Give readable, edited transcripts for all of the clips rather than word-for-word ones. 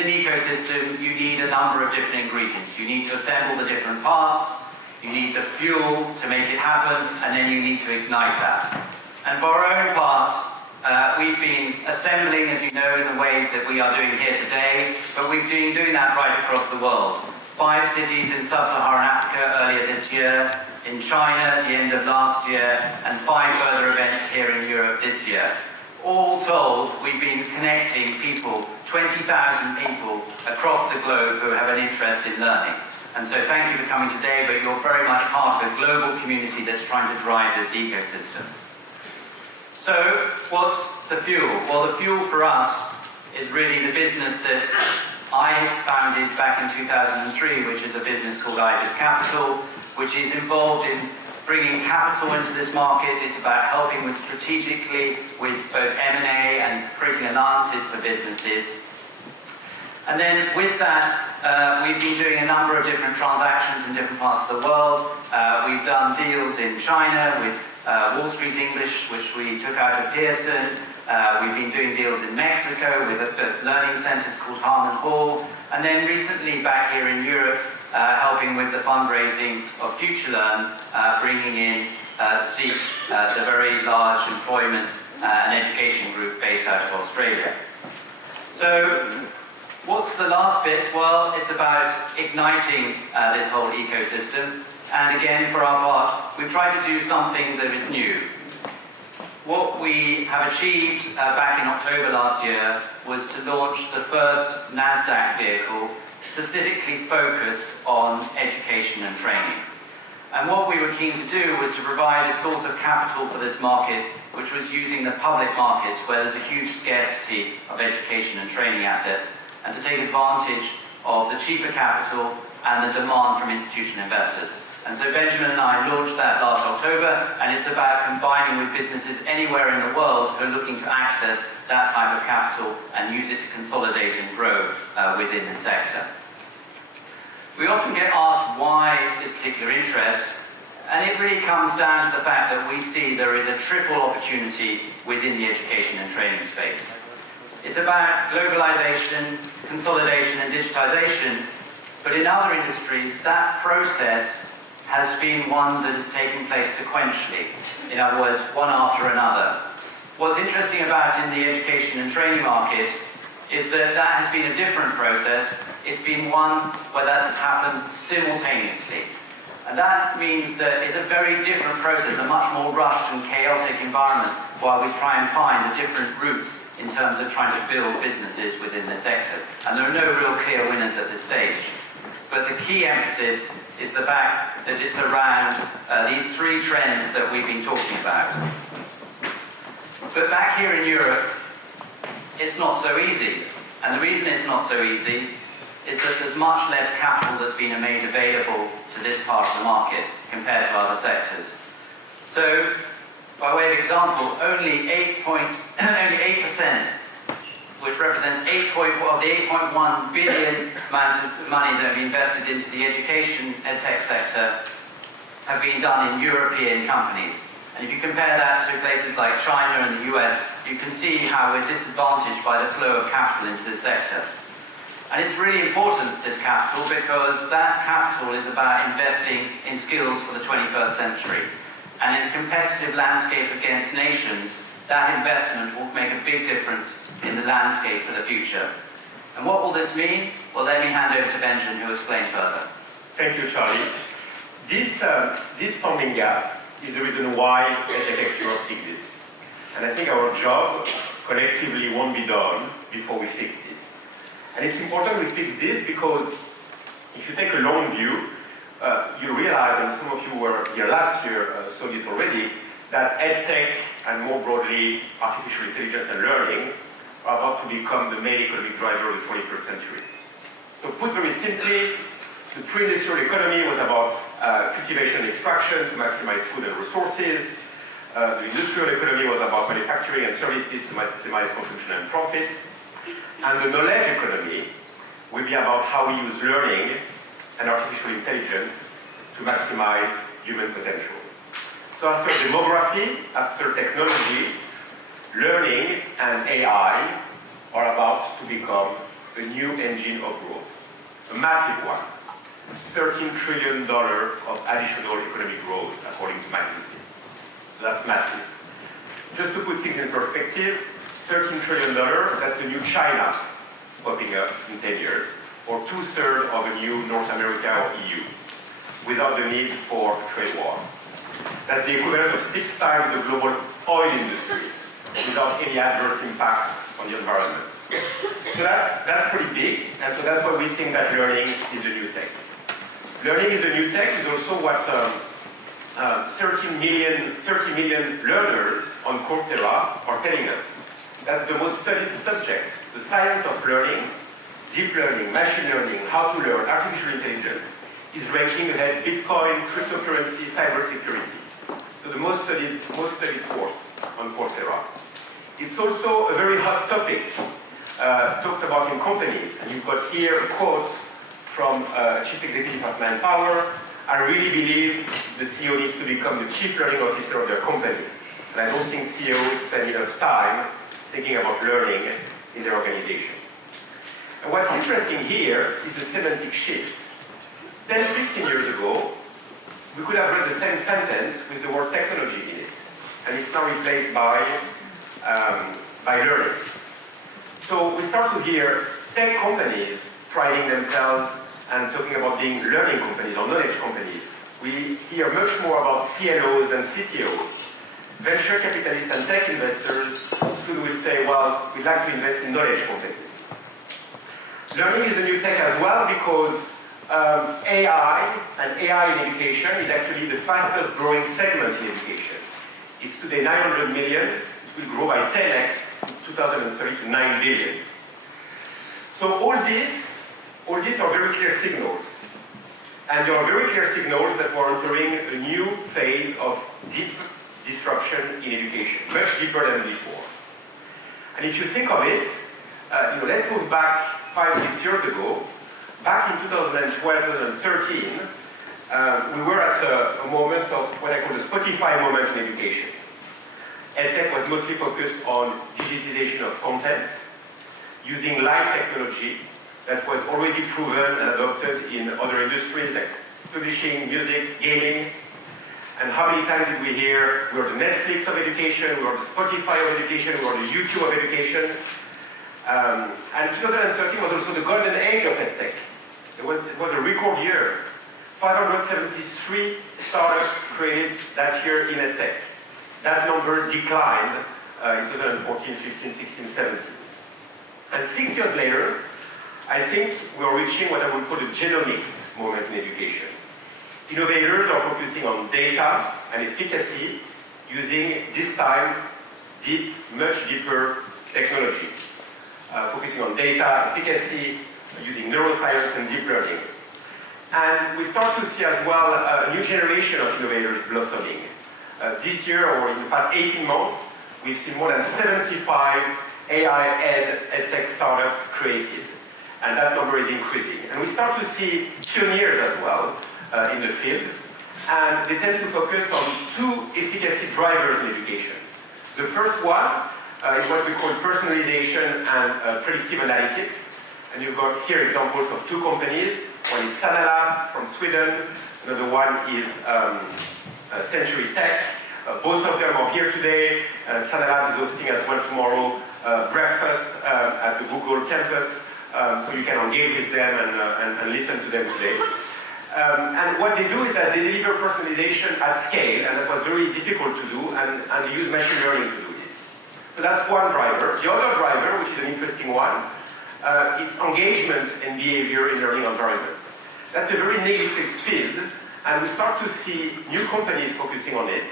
within the ecosystem, you need a number of different ingredients. You need to assemble the different parts, you need the fuel to make it happen, and then you need to ignite that. And for our own part, we've been assembling, as you know, in the way that we are doing here today, but we've been doing that right across the world. 5 cities in sub-Saharan Africa earlier this year, in China at the end of last year, and 5 further events here in Europe this year. All told, we've been connecting people, 20,000 people across the globe who have an interest in learning. And so thank you for coming today, but you're very much part of a global community that's trying to drive this ecosystem. So, what's the fuel? Well, the fuel for us is really the business that I founded back in 2003, which is a business called IBIS Capital, which is involved in bringing capital into this market. It's about helping with strategically with both M&A and creating alliances for businesses. And then with that, we've been doing a number of different transactions in different parts of the world. We've done deals in China with Wall Street English, which we took out of Pearson. We've been doing deals in Mexico with learning centers called Harman Hall. And then recently back here in Europe, helping with the fundraising of FutureLearn, bringing in SEEK, the very large employment and education group based out of Australia. So, what's the last bit? Well, it's about igniting this whole ecosystem. And again, for our part, we've tried to do something that is new. What we have achieved back in October last year was to launch the first NASDAQ vehicle specifically focused on education and training. And what we were keen to do was to provide a source of capital for this market, which was using the public markets where there's a huge scarcity of education and training assets, and to take advantage of the cheaper capital and the demand from institutional investors. And so Benjamin and I launched that last October, and it's about combining with businesses anywhere in the world who are looking to access that type of capital and use it to consolidate and grow within the sector. We often get asked why this particular interest, and it really comes down to the fact that we see there is a triple opportunity within the education and training space. It's about globalization, consolidation and digitization, but in other industries that process has been one that has taken place sequentially. In other words, one after another. What's interesting about in the education and training market is that that has been a different process. It's been one where that has happened simultaneously. And that means that it's a very different process, a much more rushed and chaotic environment, while we try and find the different routes in terms of trying to build businesses within the sector. And there are no real clear winners at this stage. But the key emphasis is the fact that it's around these 3 trends that we've been talking about. But back here in Europe, it's not so easy. And the reason it's not so easy is that there's much less capital that's been made available to this part of the market compared to other sectors. So, by way of example, only 8%, which represents of the 8.1 billion amount of money that have been invested into the education EdTech sector, have been done in European companies. And if you compare that to places like China and the US, you can see how we're disadvantaged by the flow of capital into the sector. And it's really important, this capital, because that capital is about investing in skills for the 21st century. And in a competitive landscape against nations, that investment will make a big difference in the landscape for the future. And what will this mean? Well, let me hand over to Benjamin, who will explain further. Thank you, Charlie. This funding gap is the reason why EdTechXEurope exists. And I think our job collectively won't be done before we fix this. And it's important we fix this because if you take a long view, you realize, and some of you were here last year, saw this already, that EdTech and more broadly artificial intelligence and learning are about to become the main economic driver of the 21st century. So put very simply, the pre-industrial economy was about cultivation and extraction to maximize food and resources. The industrial economy was about manufacturing and services to maximize consumption and profit. And the knowledge economy will be about how we use learning and artificial intelligence to maximize human potential. So after demography, after technology, learning and AI are about to become a a new engine of growth, a massive one. $13 trillion of additional economic growth, according to McIntyre. That's massive. Just to put things in perspective, $13 trillion, that's a new China popping up in 10 years, or 2/3 of a new North America or EU, without the need for a trade war. That's the equivalent of 6 times the global oil industry, without any adverse impact on the environment. So that's pretty big, and so that's why we think that learning is the new tech. Learning is the new tech is also what 30 million learners on Coursera are telling us. That's the most studied subject. The science of learning, deep learning, machine learning, how to learn, artificial intelligence, is ranking ahead Bitcoin, cryptocurrency, cybersecurity. So the most studied course on Coursera. It's also a very hot topic talked about in companies. And you've got here a quote from Chief Executive at McIntyre. I really believe the CEO needs to become the Chief Learning Officer of their company. And I don't think CEOs spend enough time thinking about learning in their organization. And what's interesting here is the semantic shift. 10, 15 years ago, we could have read the same sentence with the word technology in it. And it's now replaced by learning. So we start to hear tech companies priding themselves and talking about being learning companies or knowledge companies. We hear much more about CLOs than CTOs. Venture capitalists and tech investors soon will say, well, we'd like to invest in knowledge companies. Learning is the new tech as well because AI and AI in education is actually the fastest growing segment in education. It's today 900 million. It will grow by 10x in 2030 to 9 billion. So all these are very clear signals. And there are very clear signals that we're entering a new phase of deep disruption in education, much deeper than before. And if you think of it, let's move back 5-6 years ago. Back in 2012, 2013, we were at a moment of what I call the Spotify moment in education. EdTech was mostly focused on digitization of content, using light technology that was already proven and adopted in other industries like publishing, music, gaming. And how many times did we hear, we are the Netflix of education, we are the Spotify of education, we are the YouTube of education. And 2013 was also the golden age of EdTech. It was a record year. 573 startups created that year in EdTech. That number declined in 2014, 15, 16, 17. And 6 years later, I think we are reaching what I would call the genomics moment in education. Innovators are focusing on data and efficacy using, this time, deep, much deeper technology. Focusing on data, efficacy, using neuroscience and deep learning. And we start to see as well a new generation of innovators blossoming. This year, or in the past 18 months, we've seen more than 75 AI EdTech startups created. And that number is increasing. And we start to see pioneers as well in the field. And they tend to focus on 2 efficacy drivers in education. The first one is what we call personalization and predictive analytics. And you've got here examples of 2 companies. One is Sana Labs from Sweden. Another one is Century Tech. Both of them are here today. Sana Labs is hosting as well tomorrow breakfast at the Google campus. So you can engage with them and listen to them today. And what they do is that they deliver personalization at scale, and that was very difficult to do, and they use machine learning to do this. So that's one driver. The other driver, which is an interesting one, it's engagement and behavior in learning environment. That's a very neglected field, and we start to see new companies focusing on it.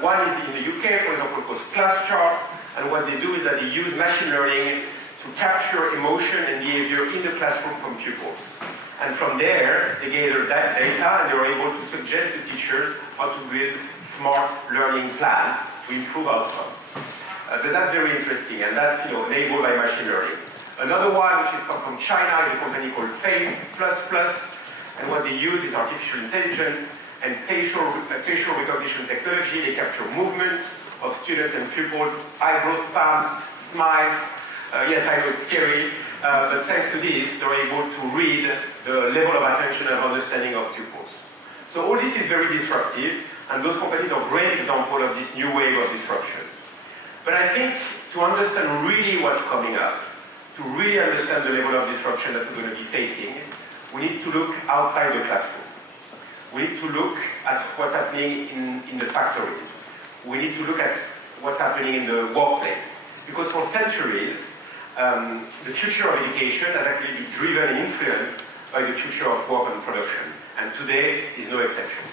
One is in the UK, for example, called Class Charts, and what they do is that they use machine learning to capture emotion and behavior in the classroom from pupils. And from there, they gather that data and they are able to suggest to teachers how to build smart learning plans to improve outcomes. But that's very interesting, and that's enabled by machine learning. Another one, which has come from China, is a company called Face++, and what they use is artificial intelligence and facial recognition technology. They capture movement of students and pupils, eyebrow spams, smiles. Yes, I know it's scary. but thanks to this, they're able to read the level of attention and understanding of pupils. So all this is very disruptive, and those companies are a great example of this new wave of disruption. But I think to understand really what's coming up, to really understand the level of disruption that we're going to be facing, we need to look outside the classroom. We need to look at what's happening in the factories. We need to look at what's happening in the workplace. Because for centuries, the future of education has actually been driven and influenced by the future of work and production. And today is no exception.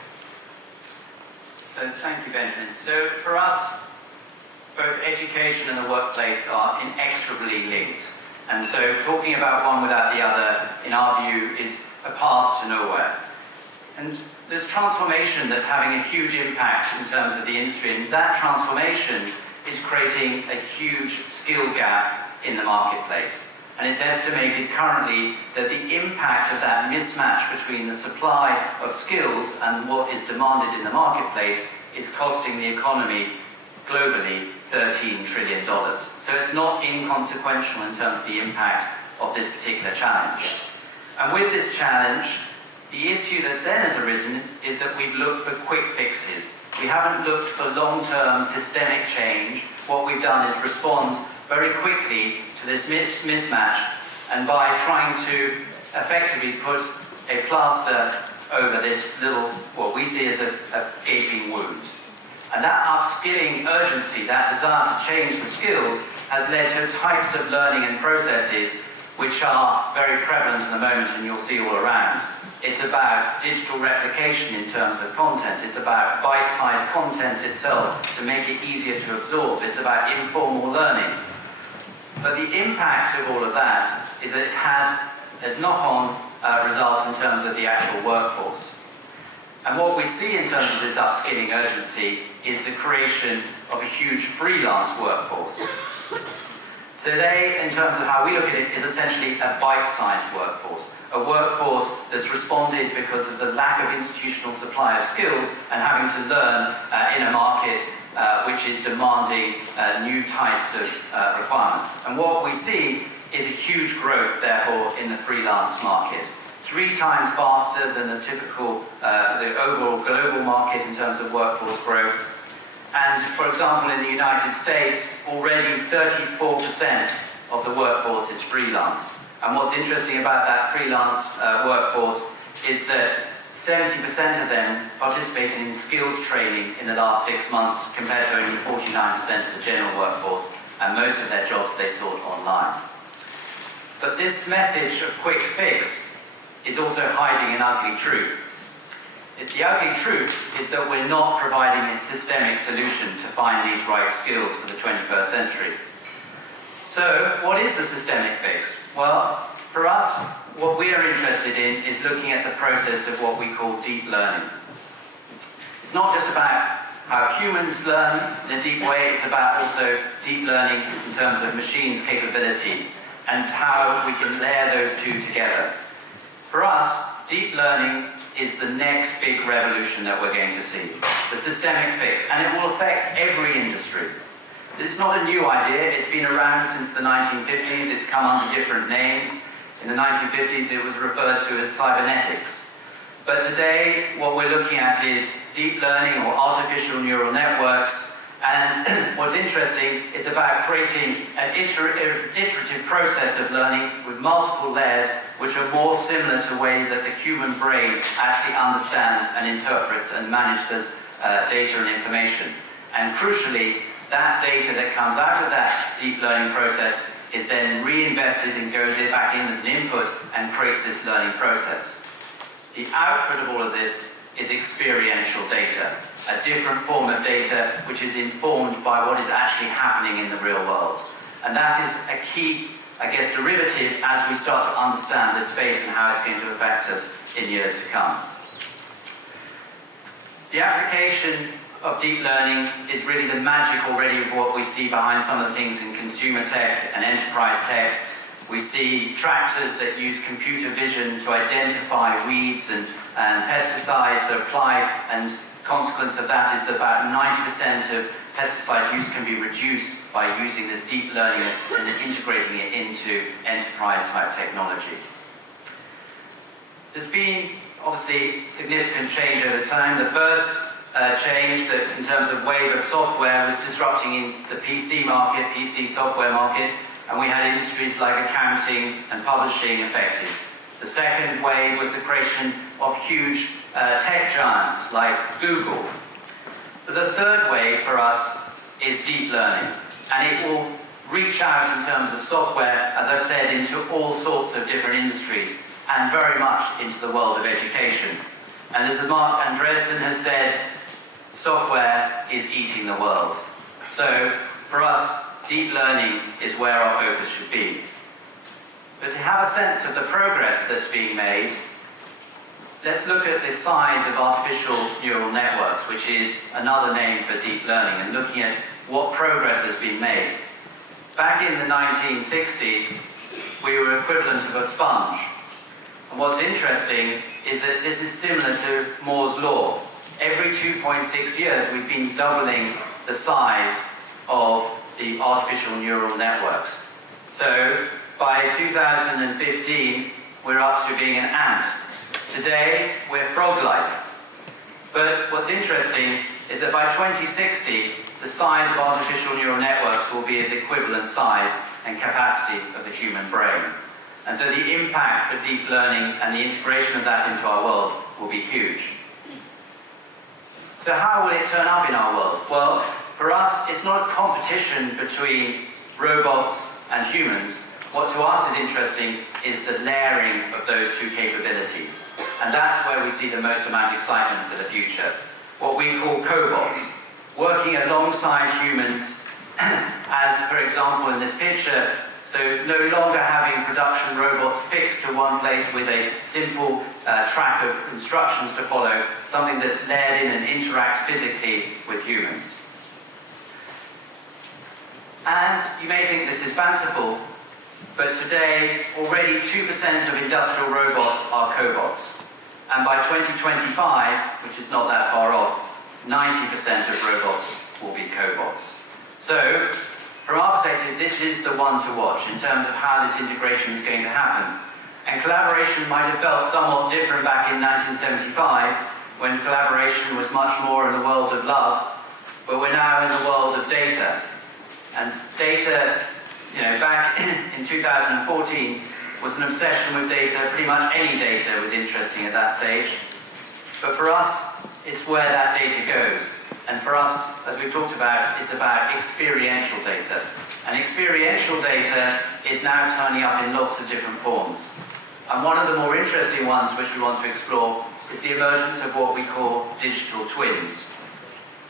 So thank you, Benjamin. So for us, both education and the workplace are inexorably linked. And so talking about one without the other, in our view, is a path to nowhere. And there's transformation that's having a huge impact in terms of the industry, and that transformation is creating a huge skill gap in the marketplace. And it's estimated currently that the impact of that mismatch between the supply of skills and what is demanded in the marketplace is costing the economy globally $13 trillion. So it's not inconsequential in terms of the impact of this particular challenge. And with this challenge, the issue that then has arisen is that we've looked for quick fixes. We haven't looked for long-term systemic change. What we've done is respond very quickly to this mismatch, and by trying to effectively put a plaster over this little, what we see as a gaping wound. And that upskilling urgency, that desire to change the skills, has led to types of learning and processes which are very prevalent at the moment, and you'll see all around. It's about digital replication in terms of content. It's about bite-sized content itself to make it easier to absorb. It's about informal learning. But the impact of all of that is that it's had a knock-on result in terms of the actual workforce. And what we see in terms of this upskilling urgency is the creation of a huge freelance workforce. So they, in terms of how we look at it, is essentially a bite-sized workforce. A workforce that's responded because of the lack of institutional supply of skills and having to learn in a market which is demanding new types of requirements. And what we see is a huge growth, therefore, in the freelance market. 3 times faster than the typical, the overall global market in terms of workforce growth. And, for example, in the United States, already 34% of the workforce is freelance. And what's interesting about that freelance workforce is that 70% of them participated in skills training in the last 6 months, compared to only 49% of the general workforce, and most of their jobs they sought online. But this message of quick fix is also hiding an ugly truth. The ugly truth is that we're not providing a systemic solution to find these right skills for the 21st century. So, what is the systemic fix? Well, for us, what we are interested in is looking at the process of what we call deep learning. It's not just about how humans learn in a deep way, it's about also deep learning in terms of machines' capability and how we can layer those two together. For us, deep learning is the next big revolution that we're going to see, the systemic fix, and it will affect every industry. It's not a new idea, it's been around since the 1950s, it's come under different names. In the 1950s it was referred to as cybernetics. But today what we're looking at is deep learning or artificial neural networks, and what's interesting is about creating an iterative process of learning with multiple layers which are more similar to the way that the human brain actually understands and interprets and manages data and information. And crucially, that data that comes out of that deep learning process is then reinvested and goes back in as an input and creates this learning process. The output of all of this is experiential data, a different form of data which is informed by what is actually happening in the real world. And that is a key, I guess, derivative as we start to understand this space and how it's going to affect us in years to come. The application of deep learning is really the magic already of what we see behind some of the things in consumer tech and enterprise tech. We see tractors that use computer vision to identify weeds and pesticides are applied, and consequence of that is that about 90% of pesticide use can be reduced by using this deep learning and integrating it into enterprise-type technology. There's been, obviously, significant change over time. The first change that, in terms of wave of software, was disrupting the PC market, PC software market, and we had industries like accounting and publishing affected. The second wave was the creation of huge tech giants like Google. But the third wave for us is deep learning, and it will reach out in terms of software, as I've said, into all sorts of different industries, and very much into the world of education. And as Mark Andreessen has said, software is eating the world. So for us, deep learning is where our focus should be. But to have a sense of the progress that's being made, let's look at the size of artificial neural networks, which is another name for deep learning, and looking at what progress has been made. Back in the 1960s, we were equivalent of a sponge. And what's interesting is that this is similar to Moore's law. Every 2.6 years, we've been doubling the size of the artificial neural networks. So by 2015, we're up to being an ant. Today, we're frog-like. But what's interesting is that by 2060, the size of artificial neural networks will be of the equivalent size and capacity of the human brain. And so the impact for deep learning and the integration of that into our world will be huge. So how will it turn up in our world? Well, for us, it's not a competition between robots and humans. What to us is interesting is the layering of those two capabilities. And that's where we see the most amount of excitement for the future. What we call cobots, working alongside humans, as for example in this picture, so no longer having production robots fixed to one place with a simple track of instructions to follow, something that's layered in and interacts physically with humans. And you may think this is fanciful, but today already 2% of industrial robots are cobots. And by 2025, which is not that far off, 90% of robots will be cobots. So, from our perspective, this is the one to watch in terms of how this integration is going to happen. And collaboration might have felt somewhat different back in 1975, when collaboration was much more in the world of love, but we're now in the world of data. And data, back in 2014, was an obsession with data. Pretty much any data was interesting at that stage. But for us, it's where that data goes. And for us, as we've talked about, it's about experiential data. And experiential data is now turning up in lots of different forms. And one of the more interesting ones which we want to explore is the emergence of what we call digital twins.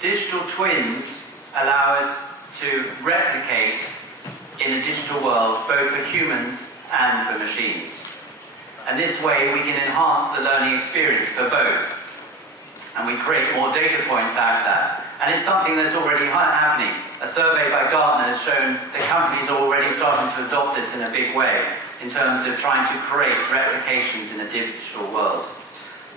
Digital twins allow us to replicate in the digital world, both for humans and for machines. And this way we can enhance the learning experience for both. And we create more data points out of that. And it's something that's already happening. A survey by Gartner has shown that companies are already starting to adopt this in a big way in terms of trying to create replications in a digital world.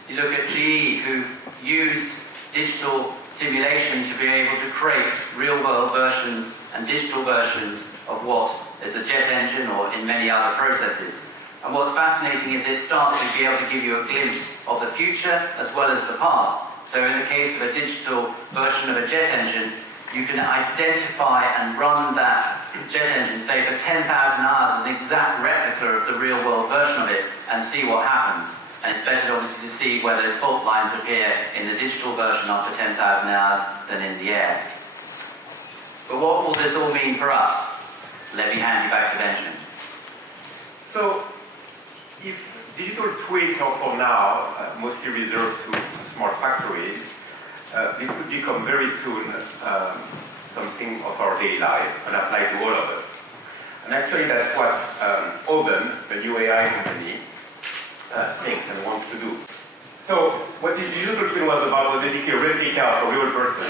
You look at GE, who've used digital simulation to be able to create real-world versions and digital versions of what is a jet engine or in many other processes. And what's fascinating is it starts to be able to give you a glimpse of the future as well as the past. So in the case of a digital version of a jet engine, you can identify and run that jet engine, say for 10,000 hours, as an exact replica of the real-world version of it and see what happens. And it's better obviously to see where those fault lines appear in the digital version after 10,000 hours than in the air. But what will this all mean for us? Let me hand you back to Benjamin. So, if digital twins are for now mostly reserved to smart factories, they could become very soon something of our daily lives and apply to all of us. And actually that's what Open, the new AI company, thinks and wants to do. So what this digital twin was about was basically a replica of a real person.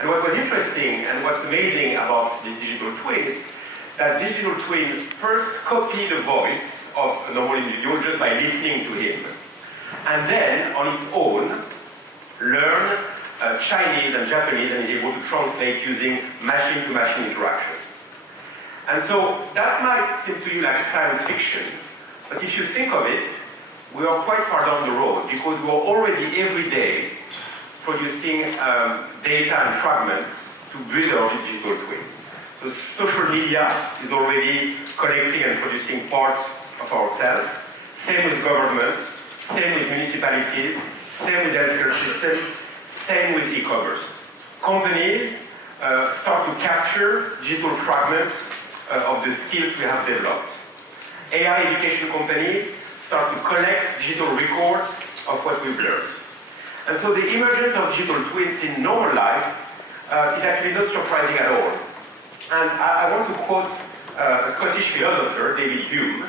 And what was interesting and what's amazing about this digital twin is that digital twin first copied the voice of a normal individual just by listening to him. And then, on its own, learn Chinese and Japanese and is able to translate using machine-to-machine interaction. And so that might seem to you like science fiction, but if you think of it, we are quite far down the road because we are already every day producing data and fragments to build our digital twin. So social media is already collecting and producing parts of ourselves. Same with government, same with municipalities, same with the healthcare system, same with e-commerce. Companies start to capture digital fragments of the skills we have developed. AI education companies start to collect digital records of what we've learned. And so the emergence of digital twins in normal life is actually not surprising at all. And I want to quote a Scottish philosopher, David Hume,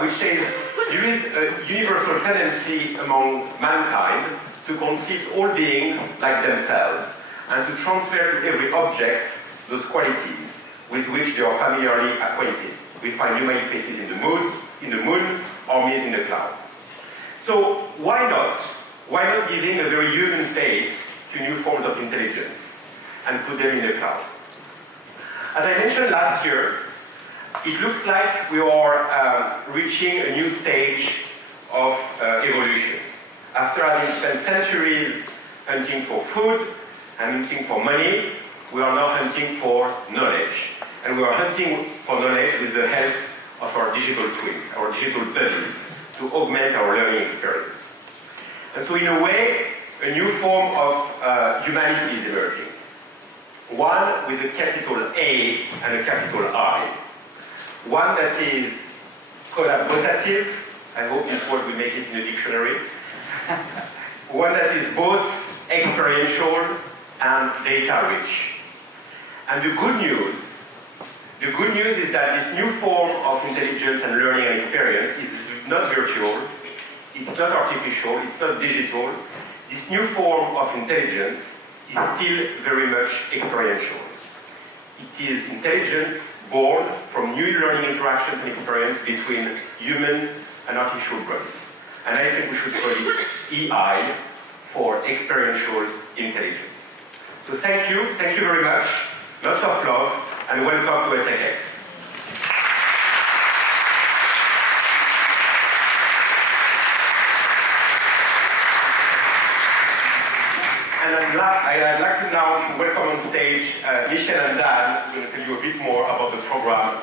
which says, there is a universal tendency among mankind to conceive all beings like themselves and to transfer to every object those qualities with which they are familiarly acquainted. We find human faces in the moon, armies in the clouds. So why not? Why not giving a very human face to new forms of intelligence and put them in the cloud? As I mentioned last year, it looks like we are reaching a new stage of evolution. After having spent centuries hunting for food and hunting for money, we are now hunting for knowledge. And we are hunting for knowledge with the help of our digital twins, our digital buddies, to augment our learning experience. And so in a way, a new form of humanity is emerging. One with a capital A and a capital I. One that is collaborative, I hope this word will make it in the dictionary. One that is both experiential and data-rich. And the good news is that this new form of intelligence and learning and experience is not virtual, it's not artificial, it's not digital. This new form of intelligence is still very much experiential. It is intelligence born from new learning interactions and experience between human and artificial brains. And I think we should call it EI for experiential intelligence. So thank you very much, lots of love, and welcome to EdTechX. And I'd like to now welcome on stage Michelle and Dan, who will tell you a bit more about the program